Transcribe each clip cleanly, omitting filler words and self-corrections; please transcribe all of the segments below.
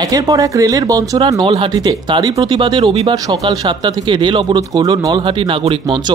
একের পর এক রেলের বঞ্চনা নলহাটিতে। তারই প্রতিবাদে রবিবার সকাল 7টা থেকে রেল অবরোধ করল নলহাটি নাগরিক মঞ্চ।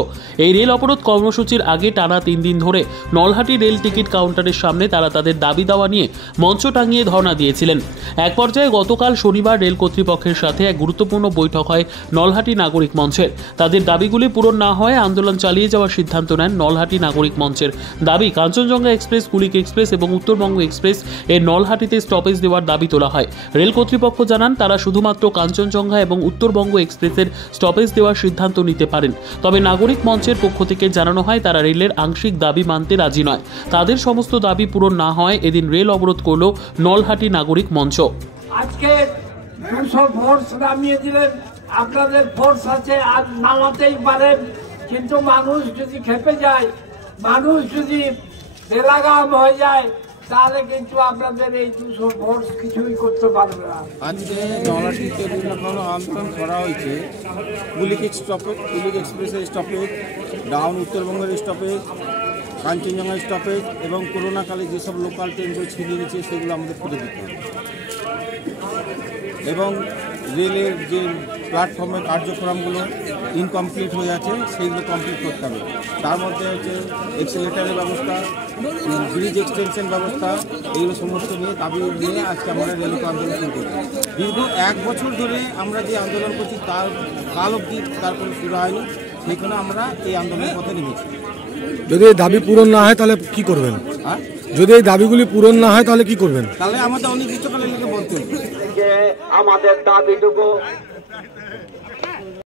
এই রেল অবরোধ কর্মসূচির আগে টানা 3 দিন ধরে নলহাটি রেল টিকিট কাউন্টারের সামনে তারা তাদের দাবি দাওয়া নিয়ে মঞ্চ টাঙিয়ে ধর্ণা দিয়েছিলেন। এক পর্যায়ে গতকাল শনিবার রেল কর্তৃপক্ষের সাথে এক গুরুত্বপূর্ণ বৈঠক হয় নলহাটি নাগরিক মঞ্চের। তাদের দাবিগুলি পূরণ না হয় আন্দোলন চালিয়ে যাওয়ার সিদ্ধান্ত নেন নলহাটি নাগরিক মঞ্চের। দাবি, কাঞ্চনজঙ্ঘা এক্সপ্রেস, কুলিক এক্সপ্রেস এবং উত্তরবঙ্গ এক্সপ্রেস এর নলহাটিতে স্টপেজ দেওয়ার দাবি তোলা হয়। রেল কর্তৃপক্ষ জানান তারা শুধুমাত্র কাঞ্চনজঙ্ঘা এবং উত্তরবঙ্গ এক্সপ্রেসের স্টপেজ দেওয়ার সিদ্ধান্ত নিতে পারেন। তবে নাগরিক মঞ্চের পক্ষ থেকে জানানো হয় তারা রেলের আংশিক দাবি মানতে রাজি নয়। তাদের সমস্ত দাবি পূরণ না হয় এদিন রেল অবরোধ করল নলহাটি নাগরিক মঞ্চ। আজকে 200 ফোর্স নামিয়ে দিলেন, আপনাদের ফোর্স আছে আর নামাতেই পারেন, কিন্তু মানুষ যদি খেপে যায়, মানুষ যদি বেলাগাম হয়ে যায়, তাহলে কিন্তু আপনাদের এই 200 ফোর্স কিছুই করতে পারবে না। আজকে নলহাটিতে বিভিন্ন আন্দোলন করা হয়েছে। কুলিক এক্সপ্রেসের স্টপেজ, ডাউন উত্তরবঙ্গের স্টপেজ, কাঞ্চনজঙ্ঘা স্টপেজ এবং করোনাকালে যেসব লোকাল ট্রেনগুলো ছিনিয়ে নিচ্ছে সেগুলো আমাদের ফিরে দিতে হবে এবং রেলের যে প্ল্যাটফর্মের কার্যক্রমগুলো ইনকমপ্লিট হয়ে আছে সেইগুলো কমপ্লিট করতে হবে। তার মধ্যে হচ্ছে এক্সেলেটারের ব্যবস্থা, ব্রিজ এক্সটেনশন ব্যবস্থা, এইগুলো সমস্ত নিয়ে দাবি নিয়ে আজকে আমরা রেলকে আন্দোলন শুরু করছি। দীর্ঘ 1 বছর ধরে আমরা যে আন্দোলন করছি তার কাল অবধি তার কোনো শুরু হয়নি, সেইখানে আমরা এই আন্দোলনের পথে নেমেছি। যদি এই দাবি পূরণ না হয় তাহলে কি করবেন? যদি এই দাবিগুলি পূরণ না হয় তাহলে কি করবেন? তাহলে আমাদের অনির্দিষ্টকালের লিগে বলতে হবে যে আমাদের দাবিটুকু